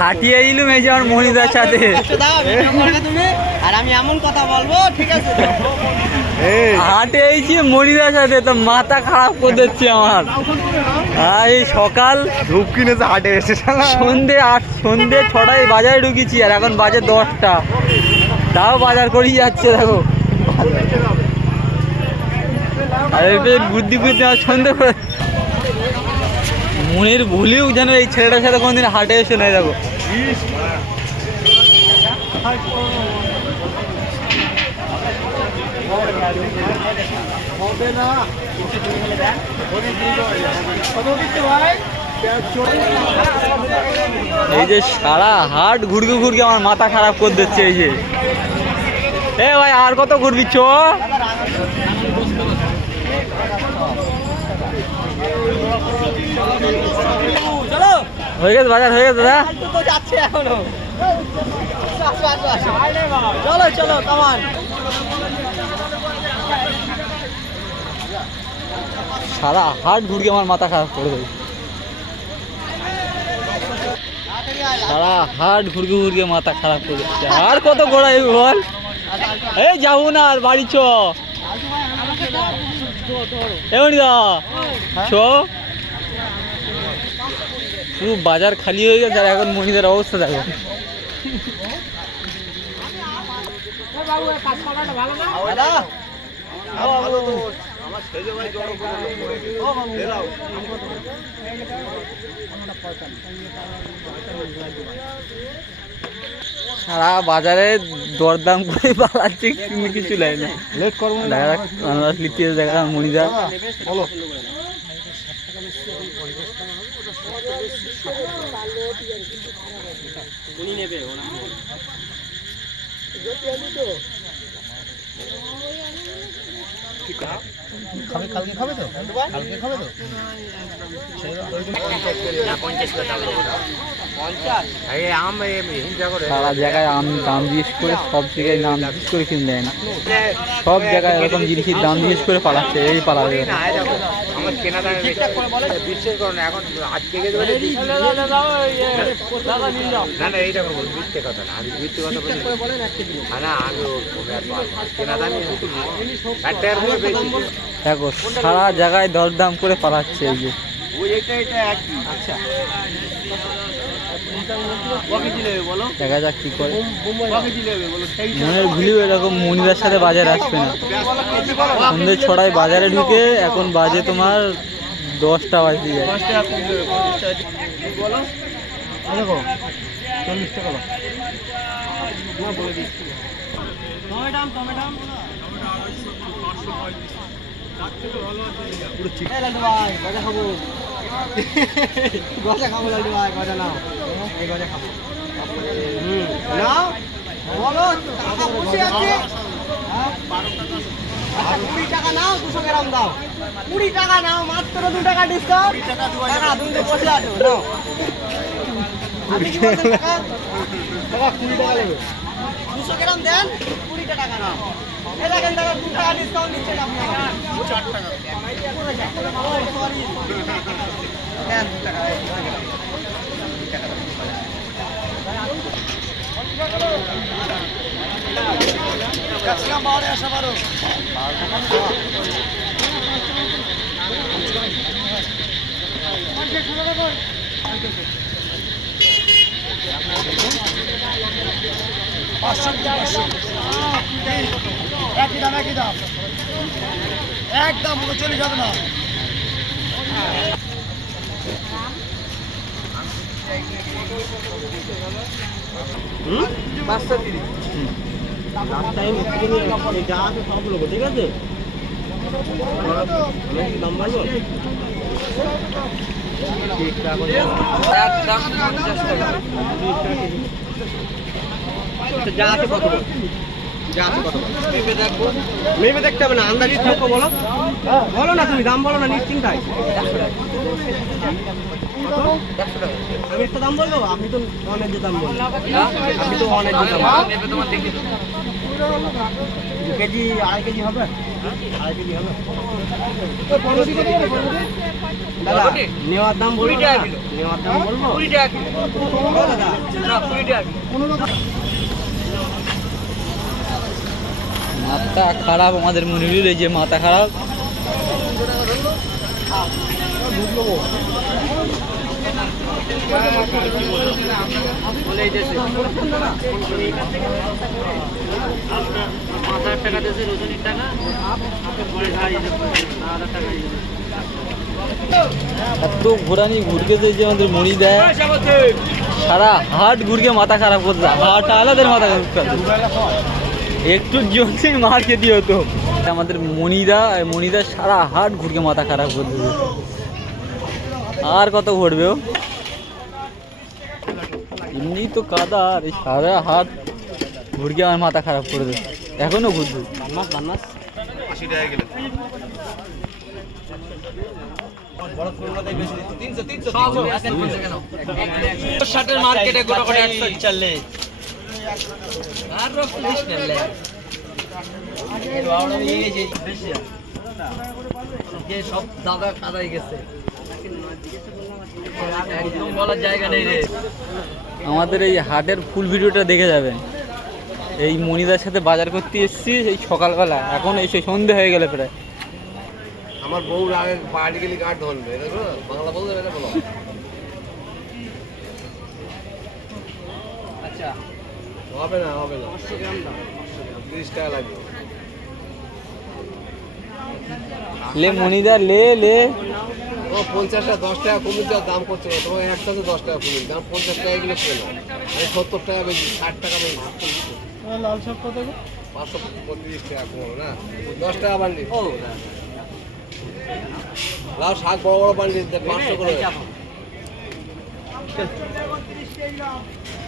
হাঁটিয়ে এলুম এই যে আমার মনিদার সাথে। আর আমি এমন কথা বলবো, ঠিক আছে? হাঁটে এইছি মনিদার সাথে, তো মাথা খারাপ করে দিচ্ছে আমার। এই সকাল ধূপ কিনেছে হাটে এসে সন্ধে 6টায় বাজারে ঢুকেছি, আর এখন বাজে 10টা, তাও বাজার করেই যাচ্ছে দেখো। আর বুদ্ধি বুদ্ধি আমার সন্ধে করে মনের ভুলেও যেন এই ছেলেটার সাথে কোনদিন হাটে এসে নেই দেখো। এই যে সারা হাট ঘুরকে ঘুরকে আমার মাথা খারাপ করে দিচ্ছে। এই যে এ ভাই আর কত ঘুরবি চ? হয়ে গেছে বাজার, হয়ে গেছে দাদা। যাচ্ছে এখনো। চলো চলো কামান। সারা হাট ঘুরকে আমার মাথা খারাপ করে দেবে। সারা হাট ঘুরকে ঘুরকে মাথা খারাপ করে দিচ্ছে। আর কত ঘোরাই বল? এই যাবো না আর বাড়ি চ। এমনি দা চ। পুরো বাজার খালি হয়ে গেছে, আর এখন মহিলার অবস্থা দেখো। সারা বাজারে দরদাম করে পালাচ্ছে, কিন্তু কিছু লাগে না। লেট করবো না, লিখতে দেখা মনিদা বলো। উনি নেবে কালকে খাবে তো? কালকে খাবে তো? সারা জায়গায় দাম জিজ্ঞেস করে, সব জায়গায় দাম জিজ্ঞেস করে কিনে দেয় না। সব জায়গায় এরকম জিনিসের দাম জিজ্ঞেস করে পালাচ্ছে, এই পালাবে। দেখো সারা জায়গায় দরদাম করে পালাচ্ছে। এই যে দেখা যাক কি করে। মনের ভুলেও এরকম মনিদার সাথে বাজারে আসবে না। সন্ধ্যে 6টায় বাজারে ঢুকে এখন বাজে তোমার 10টা বাজে যায়। 40 টাকা। গজা খাবো, লালটু ভাই গজা নাও, এই গজা খাবো। নাও বলো, টাকা বসে আছে। 20 টাকা নাও, 200 গ্রাম দাও। 20 টাকা নাও, মাত্র 2 টাকা ডিসকাউন্ট। টাকা তুমি তো বসে আছো, নাও। আপনি কি বলছেন টাকা? 20 টাকা নেবে। 200 গ্রাম দেন, 20 টাকা নাও। এই দেখেন দাদা, 2 টাকা ডিসকাউন্ট দিচ্ছেন আপনি। 4 টাকা। সরি। দেন 2 টাকা। ক্যাপসিকাম পাওয়া যায় আসা পারো। একই দাম, একই দাম, একদম 39 হবে না। ঠিক আছে, দাম বলবো একদম 50 টাকা। যা আছে কত, যা আছে কত মেপে দেখবো। মেপে দেখতে হবে না, আন্দাজি থাকবো। বলো বলো না, তুমি দাম বলো না নিশ্চিন্তায়। আমি একটা দাম বলবো, আপনি তো অনেক যে দাম বলবেন, আপনি তো অনেক যে দাম কেজি 2.5 কেজি হবে? 2.5 কেজি হবে? দাদা নেওয়ার দাম বলবো না? নেওয়ার দাম বলবো? 20 টাকা কিলো। দাদা না 20 টাকা কিলো। মাথা খারাপ আমাদের মনিরুল, এই যে মাথা খারাপ। এত ঘোরানি ঘুরকেছে যে আমাদের মনি দেয়, সারা হাট ঘুরকে মাথা খারাপ করতে, হাট আলাদের মাথা খারাপ করতে, একটু জন্য মার খেতে হতো। আমাদের মনিদা সারা হাট ঘুরকে মাথা খারাপ করে দেবে। আর কত ঘুরবে ও, এমনি তো কাদা, আর এই সারা হাট ঘুরকে আমার মাথা খারাপ করে দেবে। এখনো ঘুরবে। 80 টাকা গেলে মার্কেটে গোটা করে 140 আর রক্ত দিস না সব দাদা কাদাই গেছে, একদম বলার জায়গা নেই রে। আমাদের এই হাটের ফুল ভিডিওটা দেখে যাবেন। এই মনিদার সাথে বাজার করতে এসেছি এই সকালবেলা, এখন এসে সন্ধে হয়ে গেলে প্রায়। আমার বউ আগে বাড়ি গেলে গার্ড ধরবে, দেখো বাংলা বলতে এটা বলো। আচ্ছা হবে না 30 টাকা লাগবে। লে মনিদা লে লে, ও 50 টাকা 10 টাকা কমে যাওয়ার দাম করছে না, তোমার একসাথে 10 টাকা কমে দাম 50 টাকা কিলো ছিল, 70 টাকা বেশি, 60 টাকা বেশি। লাল শাক কত? 535 টাকা কমে না, 10 টাকা বান্ডি। লাউ শাক বড় বড় বান্ডি 500 করে।